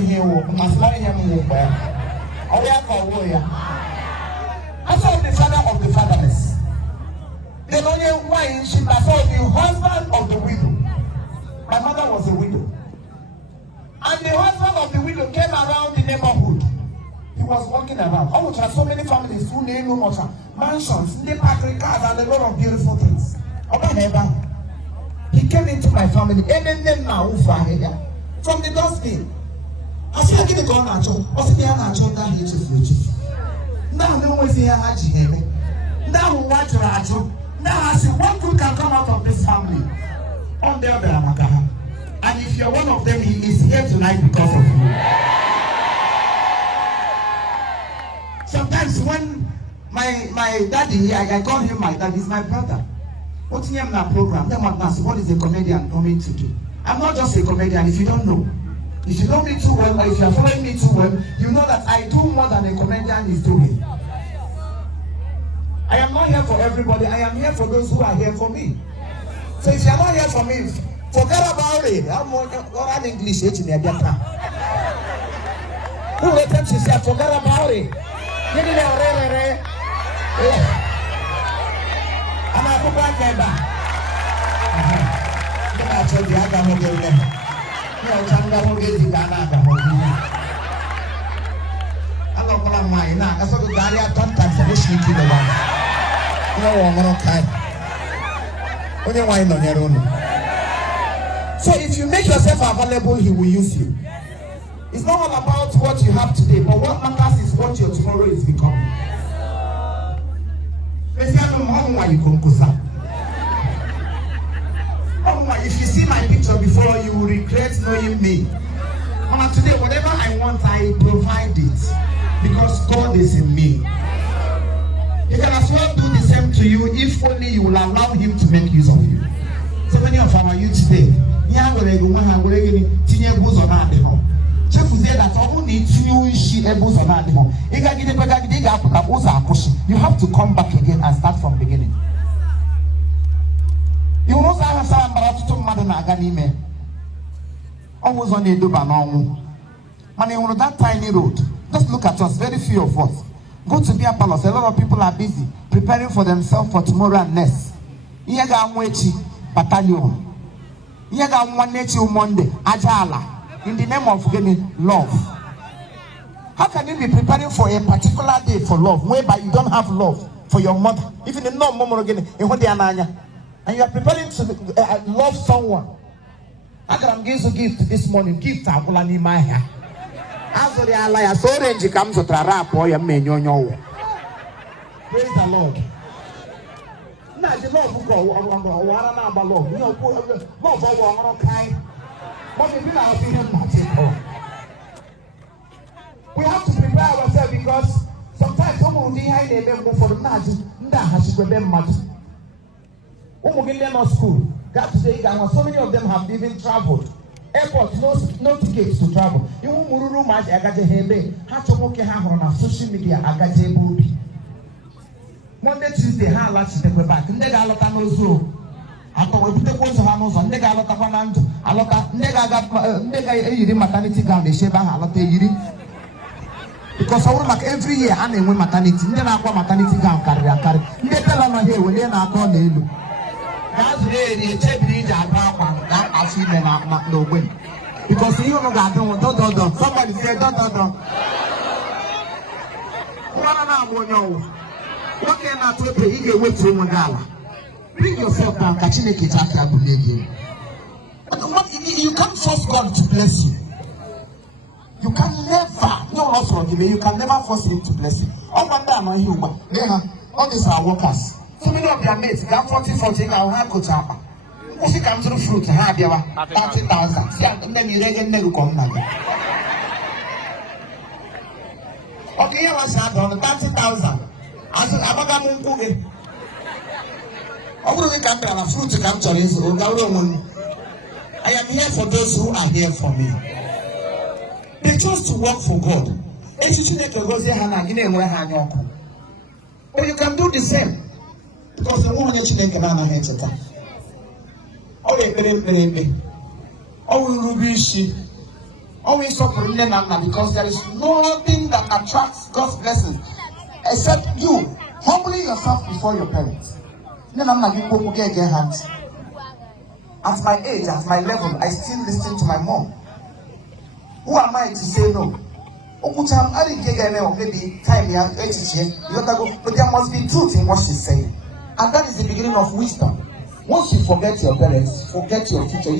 marry him, must marry him. I saw the father of the fatherless. The only why she was the husband of the widow. My mother was a widow. And the husband of the widow came around the neighborhood. He was walking around. Oh, there are so many families who name no much mansions, they park cars, and a lot of beautiful things. He came into my family, and then now from the dustbin. I said, I get a gun at you. I said, I told that he is now no one is here. Now what you now I say, what good can come out of this family? On the other hand, and if you're one of them, he is here tonight because of you. Sometimes when my daddy, I call him my dad, he's my brother. What's the name of that program? What is a comedian coming to do? I'm not just a comedian if you don't know. If you know me too well, or if you're following me too well, you know that I do more than a comedian is doing. I am not here for everybody. I am here for those who are here for me. So if you are not here for me, forget about it. I'm not English. Who let them say, forget about it? I'm a good So if you make yourself available, he will use you. It's not all about what you have today, but what matters is what your tomorrow is becoming. If you see my picture before, you will regret knowing me. Mama, today, whatever I want, I provide it because God is in me. He can as well do the same to you if only you will allow him to make use of you. So many of our youth today, Chef said that all need to she able to you have to come back again and start from beginning. You know always on a duba man, that tiny road. Just look at us, very few of us. Go to Beer Palace, a lot of people are busy preparing for themselves for tomorrow and next. Yaga Mwechi Battalion. Yaga Mwanechi Monday, Ajala. In the name of love. How can you be preparing for a particular day for love, whereby you don't have love for your mother? Even the no moment again, and you are preparing to love someone. I can give a gift this morning. Gift Akulani Maya. As the ally, so range comes to trap or your men. Praise the Lord. Now, the love who go about love. You know, love over kind. We have to prepare ourselves because sometimes someone will behind them for the match. That has to be much. School. That today, so many of them have even traveled. Airport, no tickets to travel. You won't much. I got a headache. How to walk on social media? I got a movie. Monday, Tuesday, how much they go back? And they got a lot of no. I thought we take one of our and they got a lot of a lot of nega maternity gown, they shave a lot of because I work every year and then maternity, then I want maternity gown carry. They tell them here when they're not on the look. That's really a check that I see them not no win. Because you know that don't. Somebody said don't. What can I tell you? You get to Mangala. Bring yourself down, you can't force God to bless you. You can never, you can never force him to bless you. All these are workers. So many of their mates, they are 40, I'll have to tap. If you come to the fruit, have 30,000. See, and then you never come now. Okay, I was on 30,000. I said, I'm not going to I am here for those who are here for me. They chose to work for God. Or you can do the same. Because the woman actually cannot have it. Oh, Always suffer because there is nothing that attracts God's blessings except you humbling yourself before your parents. At my age, at my level, I still listen to my mom. Who am I to say no? Maybe time here, but there must be truth in what she's saying. And that is the beginning of wisdom. Once you forget your parents, forget your future.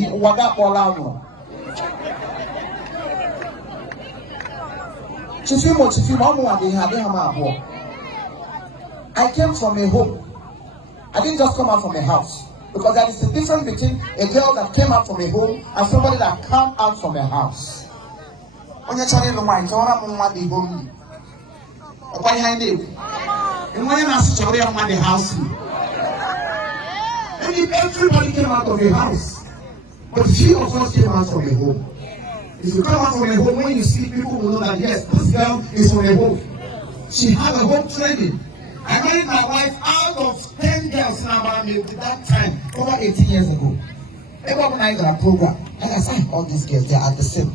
I came from a home. I didn't just come out from a house. Because there is a difference between a girl that came out from a home and somebody that came out from a house. When you're trying to mind, you're not the home. Why I live? And when you're not the house, and if everybody came out of a house, but few of us came out from a home. If you come out from a home, when you see people will know that yes, this girl is from a home. She had a home training. I married my wife out of 10 girls in our at that time, over 18 years ago. Everyone I got a program. And I said, all these girls, they are the same.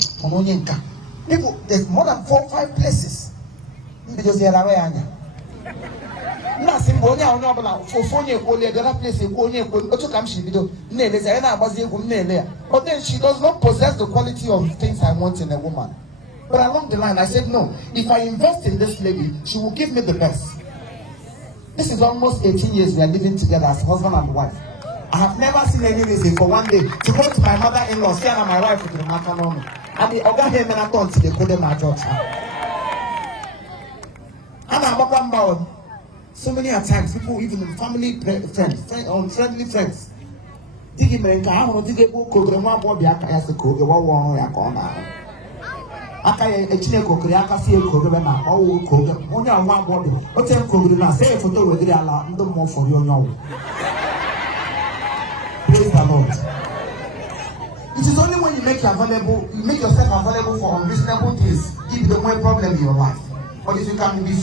People, there's more than 4 or 5 places. Because they are aware. Nothing more now, for 4 years, the other place, but then she does not possess the quality of things I want in a woman. But along the line, I said, no, if I invest in this lady, she will give me the best. This is almost 18 years we are living together as husband and wife. I have never seen any reason for one day to go to my mother-in-law, say I'm my wife to the maternal. And the other him and I thought they couldn't my daughter. And I'm about so many times people, even family friends, unfriendly friends. Tigi menka aho tigi bo kogre mo abo bia ka yase kogre wo wo ya ko na. Aka ye echine kokre aka sie kogre na owo kogre onye awo abo de o tem kogre na say photo we dire ala ndo mo for yo nyawo. Praise the Lord. It is only when you make yourself available for unreasonable things, give the one problem in your life. But if you can be